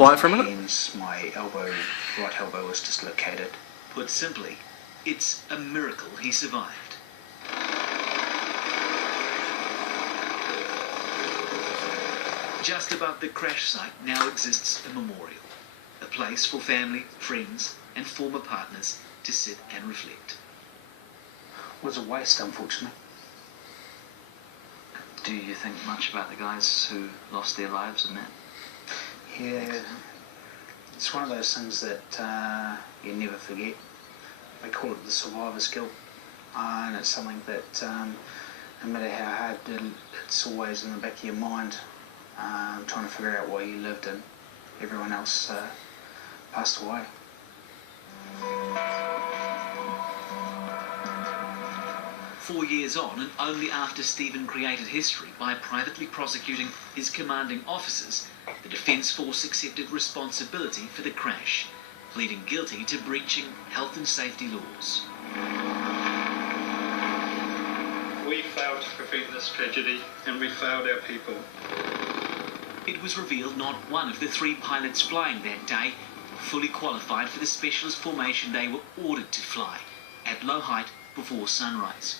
quiet for a minute? My right elbow was dislocated. Put simply, it's a miracle he survived. Just above the crash site now exists a memorial, a place for family, friends and former partners to sit and reflect. It was a waste, unfortunately. Do you think much about the guys who lost their lives in that? Yeah, it's one of those things that you never forget. They call it the survivor's guilt, and it's something that no matter how hard, it's always in the back of your mind, trying to figure out why you lived and everyone else passed away. "4 years on, and only after Stephen created history by privately prosecuting his commanding officers, the Defence Force accepted responsibility for the crash, pleading guilty to breaching health and safety laws. We failed to prevent this tragedy, and we failed our people. It was revealed not one of the 3 pilots flying that day fully qualified for the specialist formation they were ordered to fly at low height before sunrise.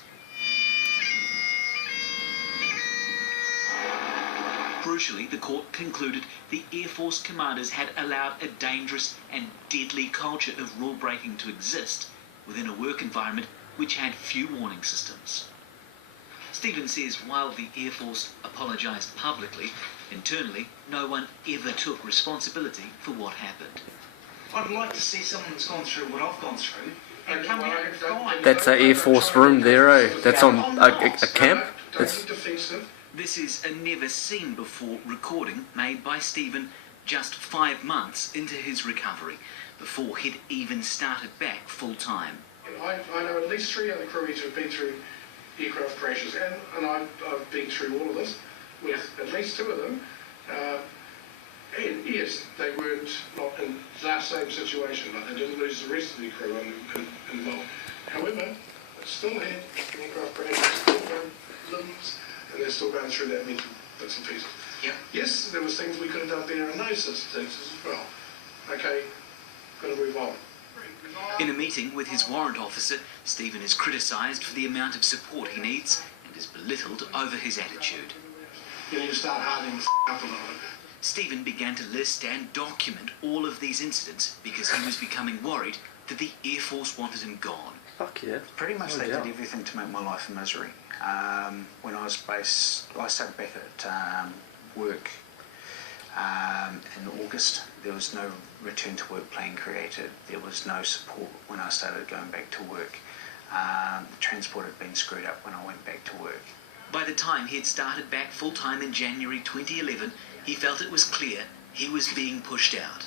Crucially, the court concluded the Air Force commanders had allowed a dangerous and deadly culture of rule-breaking to exist within a work environment which had few warning systems. Stephen says while the Air Force apologised publicly, internally no one ever took responsibility for what happened. I'd like to see someone that's gone through what I've gone through and come out and fine. That's an Air Force room there, eh? That's on a camp? It's... This is a never-seen-before recording made by Stephen just 5 months into his recovery, before he'd even started back full-time. I know at least 3 other crewmates who've been through aircraft crashes, and I've been through all of this with at least 2 of them. And yes, they weren't not in the same situation, but they didn't lose the rest of the crew involved. However, they still had aircraft crashes, still had limbs, and they're still going through that mental bits and pieces. Yep. Yes, there was things we could have done better in those instances as well. Okay, got to move on. In a meeting with his warrant officer, Stephen is criticised for the amount of support he needs and is belittled over his attitude. You need to start hardening the up a little bit. Stephen began to list and document all of these incidents because he was becoming worried that the Air Force wanted him gone. Fuck yeah. Pretty much they did everything to make my life a misery. When I was based, I started back at work in August. There was no return to work plan created. There was no support when I started going back to work. The transport had been screwed up when I went back to work. By the time he had started back full-time in January 2011, he felt it was clear he was being pushed out.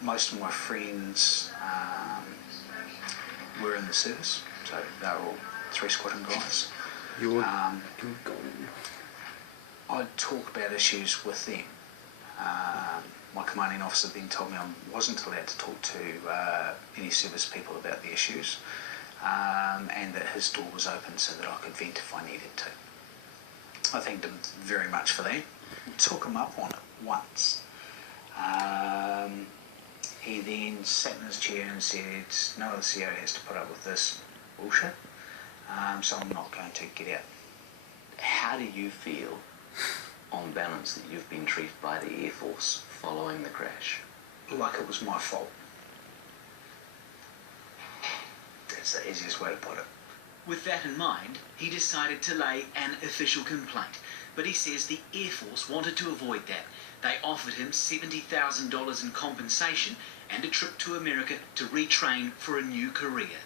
Most of my friends were in the service, so they were all 3 squadron guys. I'd talk about issues with them. My commanding officer then told me I wasn't allowed to talk to any service people about the issues, and that his door was open so that I could vent if I needed to. I thanked him very much for that. Took him up on it once. He then sat in his chair and said, no other CO has to put up with this bullshit, so I'm not going to get out. How do you feel, on balance, that you've been treated by the Air Force following the crash? Like it was my fault. That's the easiest way to put it. With that in mind, he decided to lay an official complaint, but he says the Air Force wanted to avoid that. They offered him $70,000 in compensation and a trip to America to retrain for a new career.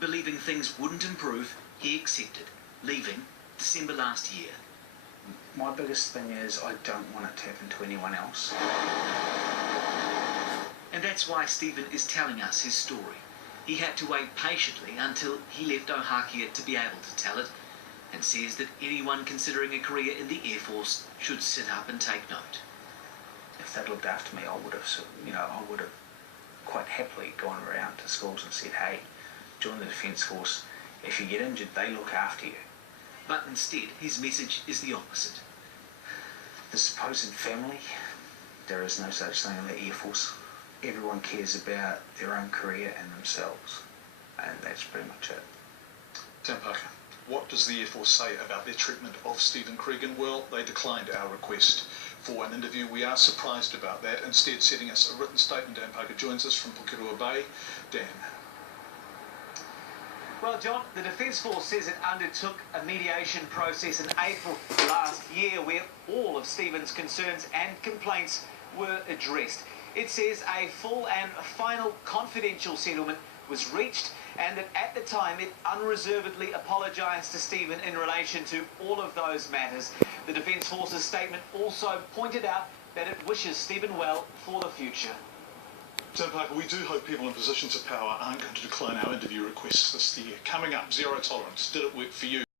Believing things wouldn't improve, he accepted, leaving December last year. My biggest thing is I don't want it to happen to anyone else. And that's why Stephen is telling us his story. He had to wait patiently until he left Ohakia to be able to tell it, and says that anyone considering a career in the Air Force should sit up and take note. If they'd looked after me, I would have quite happily gone around to schools and said, hey, join the Defence Force. If you get injured, they look after you. But instead, his message is the opposite. The supposed family, there is no such thing in the Air Force. Everyone cares about their own career and themselves, and that's pretty much it. Dan Parker, what does the Air Force say about their treatment of Stephen Cregan? Well, they declined our request for an interview. We are surprised about that, instead sending us a written statement. Dan Parker joins us from Pukirua Bay. Dan. Well, John, the Defence Force says it undertook a mediation process in April last year where all of Stephen's concerns and complaints were addressed. It says a full and final confidential settlement was reached and that at the time it unreservedly apologised to Stephen in relation to all of those matters. The Defence Force's statement also pointed out that it wishes Stephen well for the future. Dan Parker, we do hope people in positions of power aren't going to decline our interview requests this year. Coming up, zero tolerance. Did it work for you?